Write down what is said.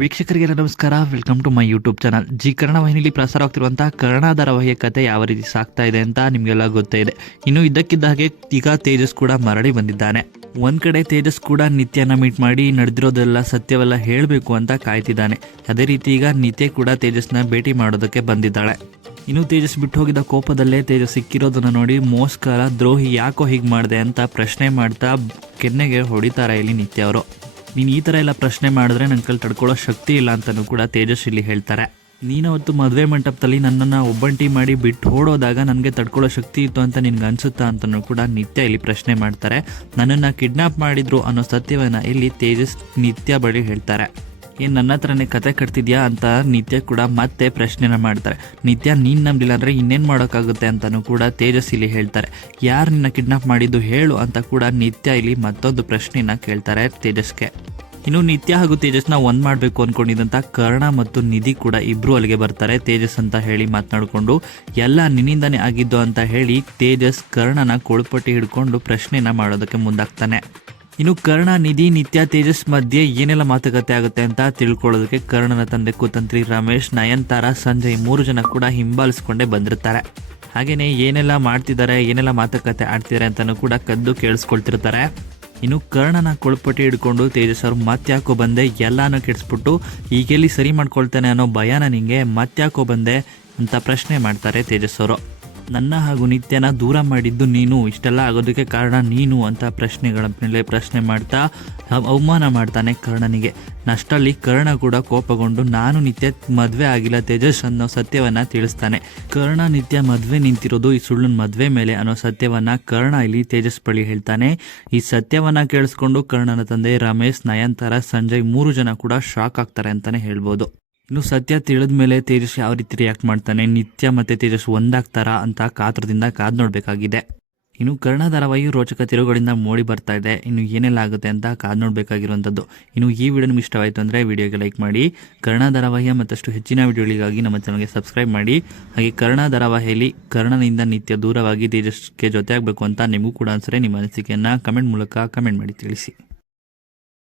ವೀಕ್ಷಕರಿಗೆಲ್ಲ ನಮಸ್ಕಾರ. Welcome to my YouTube channel Zee Kannada ವಾಹಿನಿಯಲ್ಲಿ ಪ್ರಸಾರವಾಗ್ತಿರುವಂತಹ ಕನ್ನಡ ಧಾರಾವಾಹಿಯ ಕತೆ ಯಾವ ರೀತಿ ಸಾಕ್ತಾ ಇದೆ ಅಂತ ನಿಮಗೆಲ್ಲ ಗೊತ್ತೇ ಇದೆ. ಇನ್ನು ಇದ್ದಕ್ಕಿದ್ದ ಹಾಗೆ ಈಗ ತೇಜಸ್ ಕೂಡ ಮರಳಿ ಬಂದಿದ್ದಾನೆ. ಒಂದ್ ಕಡೆ ತೇಜಸ್ ಕೂಡ ನಿತ್ಯನ ಮೀಟ್ ಮಾಡಿ ನಡೆದಿರೋದೆಲ್ಲ ಸತ್ಯವೆಲ್ಲ ಹೇಳಬೇಕು ಅಂತ ಕಾಯ್ತಿದ್ದಾನೆ. ಅದೇ ರೀತಿ ಈಗ ನಿತ್ಯ ಕೂಡ ತೇಜಸ್ನ ಭೇಟಿ ಮಾಡೋದಕ್ಕೆ ಬಂದಿದ್ದಾಳೆ. ಇನ್ನು ತೇಜಸ್ ಬಿಟ್ಟು ಹೋಗಿದ್ದ ಕೋಪದಲ್ಲೇ ತೇಜಸ್ ಸಿಕ್ಕಿರೋದನ್ನ ನೋಡಿ ಮೋಸ್ಕರ ದ್ರೋಹಿ ಯಾಕೋ ಹೀಗೆ ಮಾಡಿದೆ ಅಂತ ಪ್ರಶ್ನೆ ಮಾಡ್ತಾ ಕೆನ್ನೆಗೆ ಹೊಡಿತಾರೆ ಇಲ್ಲಿ ನಿತ್ಯ ಅವರು. ನೀನು ಈ ಥರ ಎಲ್ಲ ಪ್ರಶ್ನೆ ಮಾಡಿದ್ರೆ ನನ್ನ ಕೈಲಿ ತಡ್ಕೊಳ್ಳೋ ಶಕ್ತಿ ಇಲ್ಲ ಅಂತಲೂ ಕೂಡ ತೇಜಸ್ ಇಲ್ಲಿ ಹೇಳ್ತಾರೆ. ನೀನು ಅವತ್ತು ಮದುವೆ ಮಂಟಪದಲ್ಲಿ ನನ್ನನ್ನು ಒಬ್ಬಂಟಿ ಮಾಡಿ ಬಿಟ್ಟು ಓಡೋದಾಗ ನನಗೆ ತಡ್ಕೊಳ್ಳೋ ಶಕ್ತಿ ಇತ್ತು ಅಂತ ನಿನ್ಗೆ ಅನಿಸುತ್ತಾ ಅಂತಲೂ ಕೂಡ ನಿತ್ಯ ಇಲ್ಲಿ ಪ್ರಶ್ನೆ ಮಾಡ್ತಾರೆ. ನನ್ನನ್ನು ಕಿಡ್ನಾಪ್ ಮಾಡಿದ್ರು ಅನ್ನೋ ಸತ್ಯವನ್ನು ಇಲ್ಲಿ ತೇಜಸ್ ನಿತ್ಯ ಬಳಿ ಹೇಳ್ತಾರೆ. ಏನು ನನ್ನ ಹತ್ರನೇ ಕತೆ ಕಟ್ತಿದ್ಯಾ ಅಂತ ನಿತ್ಯ ಕೂಡ ಮತ್ತೆ ಪ್ರಶ್ನೆನ ಮಾಡ್ತಾರೆ. ನಿತ್ಯ, ನೀನು ನಂಬಲಿಲ್ಲ ಅಂದರೆ ಇನ್ನೇನು ಮಾಡೋಕ್ಕಾಗುತ್ತೆ ಅಂತಲೂ ಕೂಡ ತೇಜಸ್ ಇಲ್ಲಿ ಹೇಳ್ತಾರೆ. ಯಾರು ನಿನ್ನ ಕಿಡ್ನಾಪ್ ಮಾಡಿದ್ದು ಹೇಳು ಅಂತ ಕೂಡ ನಿತ್ಯ ಇಲ್ಲಿ ಮತ್ತೊಂದು ಪ್ರಶ್ನೆನ ಕೇಳ್ತಾರೆ ತೇಜಸ್ಗೆ. ಇನ್ನು ನಿತ್ಯ ಹಾಗೂ ತೇಜಸ್ನ ಒಂದ್ ಮಾಡಬೇಕು ಅನ್ಕೊಂಡಿದ್ದಂತ ಕರ್ಣ ಮತ್ತು ನಿಧಿ ಕೂಡ ಇಬ್ರು ಅಲ್ಲಿಗೆ ಬರ್ತಾರೆ. ತೇಜಸ್ ಅಂತ ಹೇಳಿ ಮಾತನಾಡಿಕೊಂಡು, ಎಲ್ಲ ನಿನ್ನಿಂದಾನೇ ಆಗಿದ್ದು ಅಂತ ಹೇಳಿ ತೇಜಸ್ ಕರ್ಣನ ಕೊಳ್ಪಟ್ಟಿ ಹಿಡ್ಕೊಂಡು ಪ್ರಶ್ನೆನ ಮಾಡೋದಕ್ಕೆ ಮುಂದಾಗ್ತಾನೆ. ಇನ್ನು ಕರ್ಣ, ನಿಧಿ, ನಿತ್ಯ, ತೇಜಸ್ ಮಧ್ಯೆ ಏನೆಲ್ಲ ಮಾತುಕತೆ ಆಗುತ್ತೆ ಅಂತ ತಿಳ್ಕೊಳ್ಳೋದಕ್ಕೆ ಕರ್ಣನ ತಂದೆ ಕುತಂತ್ರಿ ರಮೇಶ್, ನಯನ್ತಾರ, ಸಂಜಯ್ ಮೂರು ಜನ ಕೂಡ ಹಿಂಬಾಲಿಸ್ಕೊಂಡೇ ಬಂದಿರ್ತಾರೆ. ಹಾಗೆಯೇ ಏನೆಲ್ಲ ಮಾಡ್ತಿದ್ದಾರೆ, ಏನೆಲ್ಲ ಮಾತುಕತೆ ಆಡ್ತಿದ್ದಾರೆ ಅಂತಲೂ ಕೂಡ ಕದ್ದು ಕೇಳಿಸ್ಕೊಳ್ತಿರ್ತಾರೆ. ಇನ್ನು ಕರ್ಣನ ಕೊಳ್ಪಟ್ಟಿ ಹಿಡ್ಕೊಂಡು ತೇಜಸ್ ಅವರು ಮತ್ತ್ಯಾಕೋ ಬಂದೆ ಎಲ್ಲಾನು ಕೆಡಿಸ್ಬಿಟ್ಟು, ಈಗೆಲ್ಲಿ ಸರಿ ಮಾಡ್ಕೊಳ್ತಾನೆ ಅನ್ನೋ ಭಯನ ನಿಂಗೆ, ಮತ್ತ್ಯಾಕೋ ಬಂದೆ ಅಂತ ಪ್ರಶ್ನೆ ಮಾಡ್ತಾರೆ ತೇಜಸ್ ಅವರು. ನನ್ನ ಹಾಗೂ ನಿತ್ಯನ ದೂರ ಮಾಡಿದ್ದು ನೀನು. ಇಷ್ಟೆಲ್ಲ ಆಗೋದಕ್ಕೆ ಕಾರಣ ನೀನು ಅಂತ ಪ್ರಶ್ನೆಗಳ ಮೇಲೆ ಪ್ರಶ್ನೆ ಮಾಡ್ತಾ ಅವಮಾನ ಮಾಡ್ತಾನೆ ಕರ್ಣನಿಗೆ. ನಷ್ಟಲ್ಲಿ ಕರ್ಣ ಕೂಡ ಕೋಪಗೊಂಡು, ನಾನು ನಿತ್ಯ ಮದುವೆ ಆಗಿಲ್ಲ, ತೇಜಸ್ ಅನ್ನೋ ಸತ್ಯವನ್ನ ತಿಳಿಸ್ತಾನೆ. ಕರ್ಣ ನಿತ್ಯ ಮದುವೆ ನಿಂತಿರೋದು ಈ ಸುಳ್ಳನ ಮದುವೆ ಮೇಲೆ ಅನ್ನೋ ಸತ್ಯವನ್ನ ಕರ್ಣ ಇಲ್ಲಿ ತೇಜಸ್ ಬಳಿ ಹೇಳ್ತಾನೆ. ಈ ಸತ್ಯವನ್ನ ಕೇಳಿಸ್ಕೊಂಡು ಕರ್ಣನ ತಂದೆ ರಮೇಶ್ ನಯನ್ತಾರ ಸಂಜಯ್ ಮೂರು ಜನ ಕೂಡ ಶಾಕ್ ಆಗ್ತಾರೆ ಅಂತಾನೆ ಹೇಳ್ಬೋದು. ಇನ್ನು ಸತ್ಯ ತಿಳಿದ ಮೇಲೆ ತೇಜಸ್ ಯಾವ ರೀತಿ ರಿಯಾಕ್ಟ್ ಮಾಡ್ತಾನೆ, ನಿತ್ಯ ಮತ್ತೆ ತೇಜಸ್ ಒಂದಾಗ್ತಾರಾ ಅಂತ ಕಾತ್ರದಿಂದ ಕಾದ್ ನೋಡಬೇಕಾಗಿದೆ. ಇನ್ನು ಕರ್ಣ ಧಾರಾವಾಹಿ ರೋಚಕ ತಿರುಗಳಿಂದ ಮೋಡಿ ಬರ್ತಾ ಇದೆ. ಇನ್ನು ಏನೆಲ್ಲ ಆಗುತ್ತೆ ಅಂತ ಕಾದ್ ನೋಡಬೇಕಾಗಿರುವಂಥದ್ದು ಇನ್ನು ಈ ವಿಡಿಯೋ ನಿಮ್ಗೆ ಇಷ್ಟವಾಯಿತು ಅಂದರೆ ವಿಡಿಯೋಗೆ ಲೈಕ್ ಮಾಡಿ, ಕರ್ಣ ಧಾರಾವಾಹಿಯ ಮತ್ತಷ್ಟು ಹೆಚ್ಚಿನ ವಿಡಿಯೋಗಳಿಗಾಗಿ ನಮ್ಮ ಚಾನಲ್ಗೆ ಸಬ್ಸ್ಕ್ರೈಬ್ ಮಾಡಿ. ಹಾಗೆ ಕರ್ಣ ಧಾರಾವಾಹಿಯಲ್ಲಿ ಕರ್ಣನಿಂದ ನಿತ್ಯ ದೂರವಾಗಿ ತೇಜಸ್ಗೆ ಜೊತೆ ಆಗಬೇಕು ಅಂತ ನಿಮಗೂ ಕೂಡ ಅನ್ಸರೆ ನಿಮ್ಮ ಅನಿಸಿಕೆಯನ್ನು ಕಮೆಂಟ್ ಮೂಲಕ ಕಮೆಂಟ್ ಮಾಡಿ ತಿಳಿಸಿ.